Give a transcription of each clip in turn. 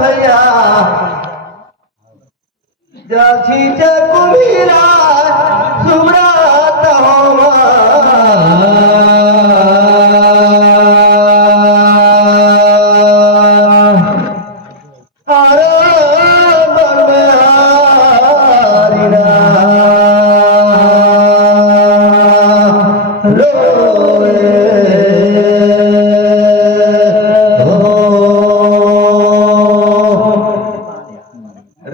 भैया जाशीच्या कुमीरा सुमरात होमा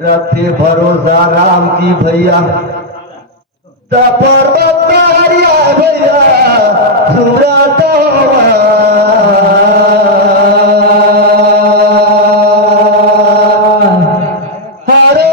रथे भरोसा राम की भैया पर्वत हरिया भैया सुमरात हरे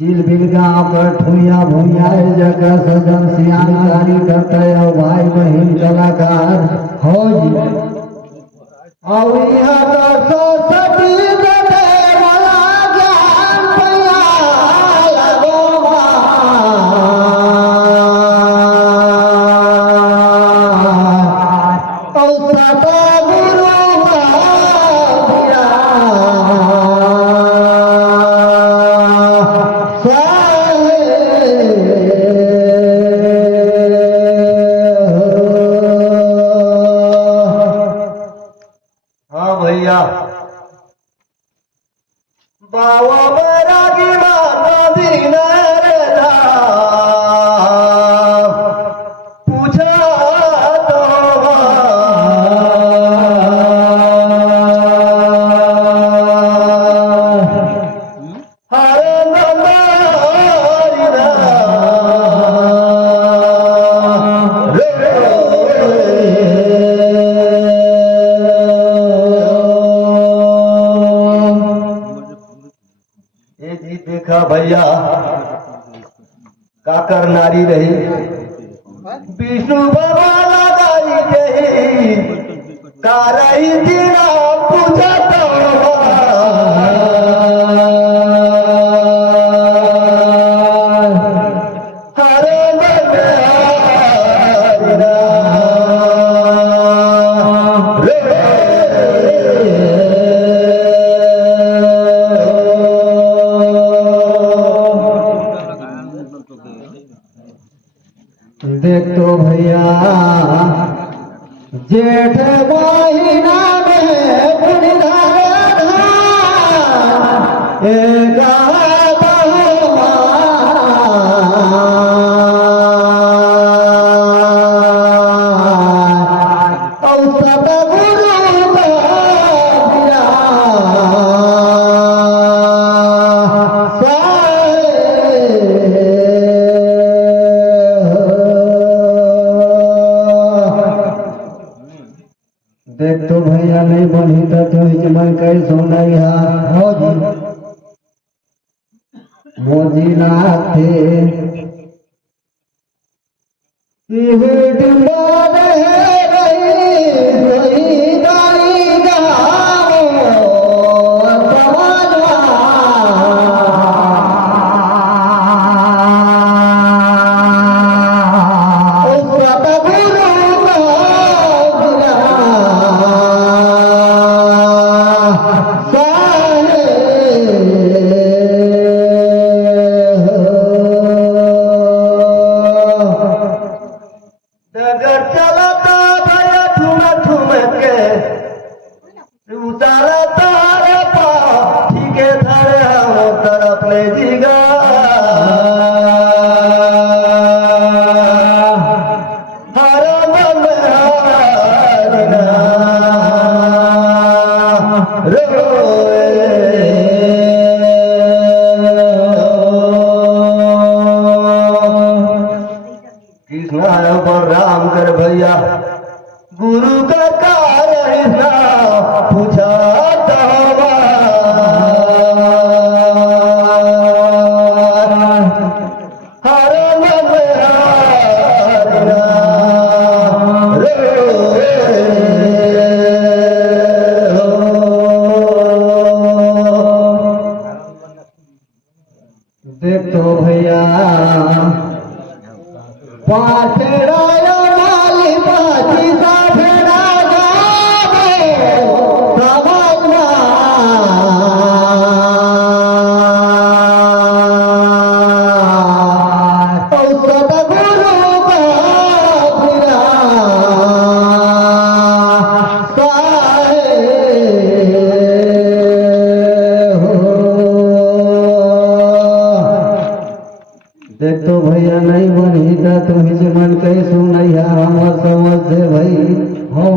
चिलबिल गाँव पर ठुइया भूया जगह सजन सियान गाड़ी करते भाई बहन कलाकार हो जी और यहाँ तो सभी देते वाला ज्ञान पैया लगोवा और सदा गुरु भैया बावा बैरागी माता दीन पूछा तो हरे देखा भैया काकर नारी रही विष्णु बाबा लगाई गई कारई दिना पूजा तो हरे देख तो भैया जेठ महीना में पुनिधार देख तो भैया नहीं बनी तो मन कई सोनाई हो जी मोजी नाथे डगर चलता गुरु का कारण पूछा हर मन देख तो भैया पाछड़ाया माली पाछी सा फेरा जावे समझना औसत गुरु का फिरा देख तो भैया नहीं बनी था तुम्हें से मन कहीं सुनैया हमर समझ से भाई हो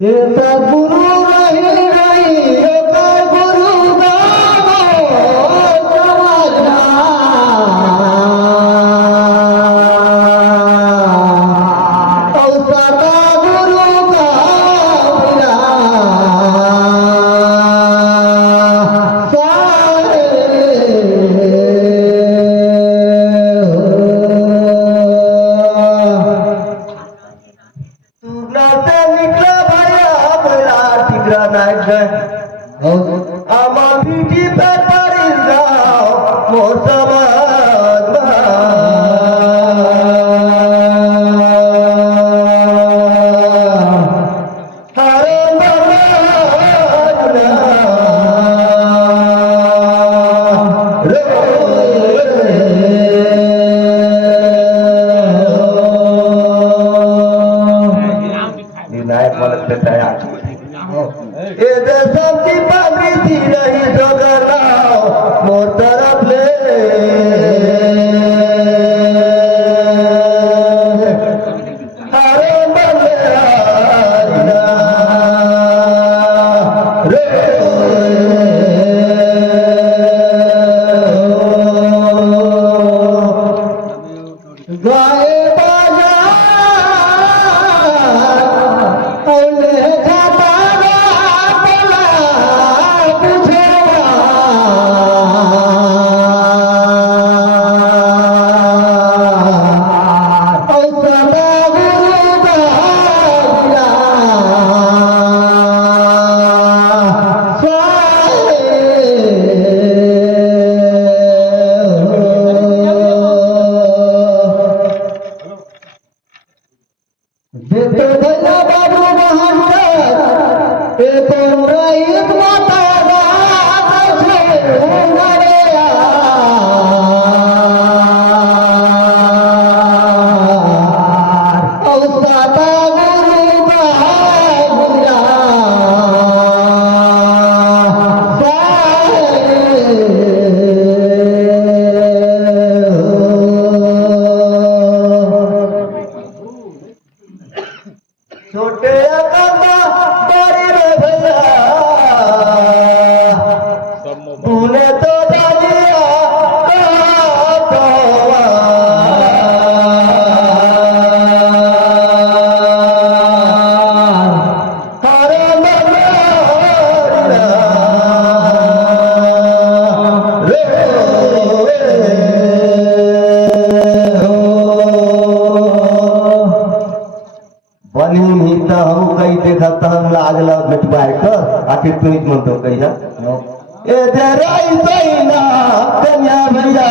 ये सदगुरु रही रही एक गुरु समझना आखिर तुम्हीच म्हणतो काही ना कन्या भैया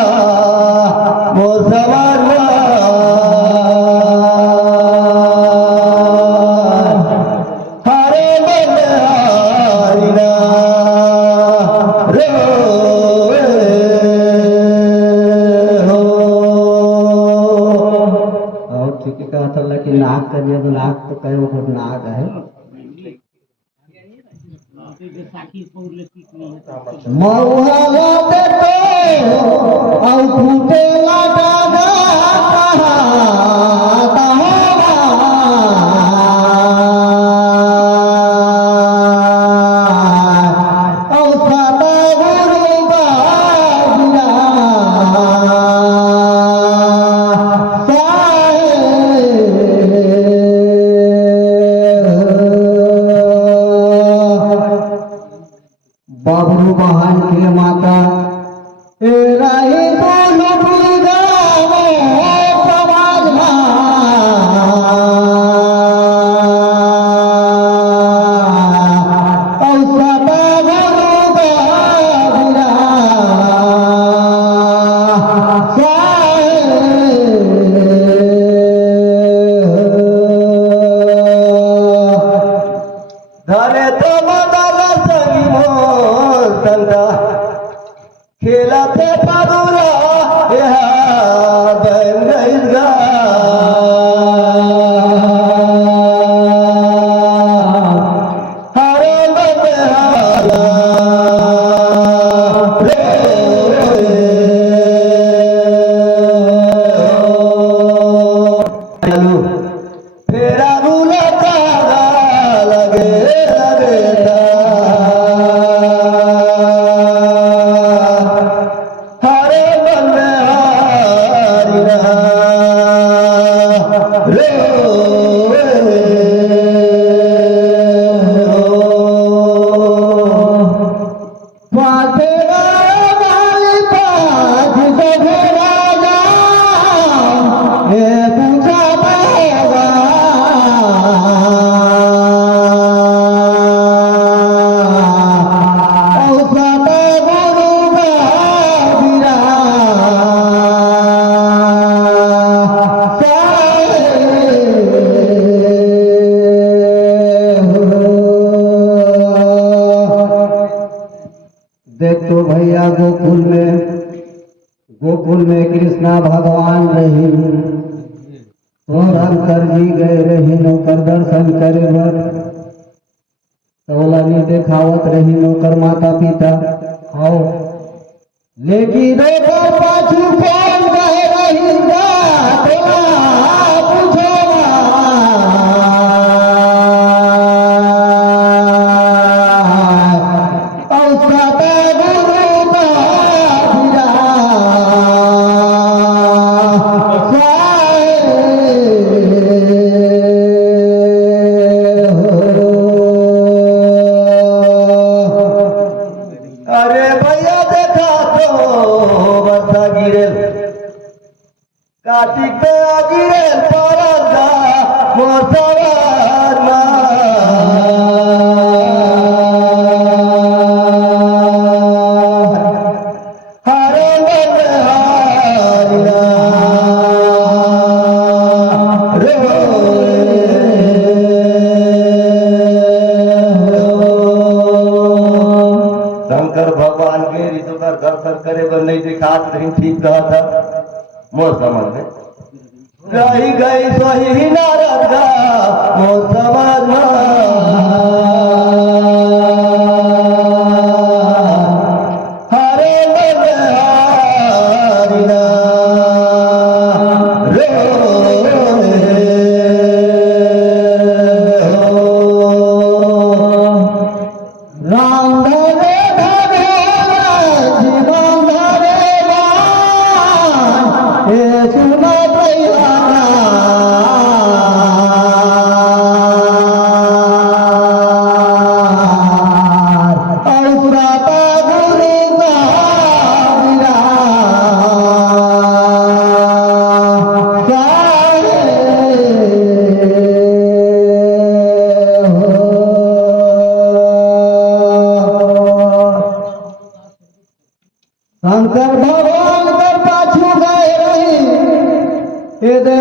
मोसवाला हरे हरिना रे और ठीक है कहा था कि नाक कन्या तो नाक तो कई वक्त नाक है मऊहला देतो औ फूटेला डागा औ सदा गुरु बाबुला धरे तो मदाला सगी मोसंता खेला ते पादुला ह्या बंगईस गा हरे बंदे हाला फेरा रूला तारा लगे लगेता हरे मन हारी रहा रे फातेरा वाली पाज सभेरा जा हे पूजा देख तो भैया गोकुल में कृष्णा भगवान रही और अंतर जी गए रही नौकर दर्शन करे भर तौलानी देखावत रही नौकर माता पिता आओ लेकिन पाछू कौन गए रही पूछो अरे भैया देखा तो बरसा गिरेल कार्तिक में गिरेल परदा मोसवार हरे मन हारिना रे शंकर भगवान के ऋतु का दर्शन करे पर नहीं दिखात नहीं ठीक कहा था मौसम में रही गई सही नारद का मौसम हरे मन हारिना रे राम धरे सुना शंकर भगवान कर पाछू गए रही ये दे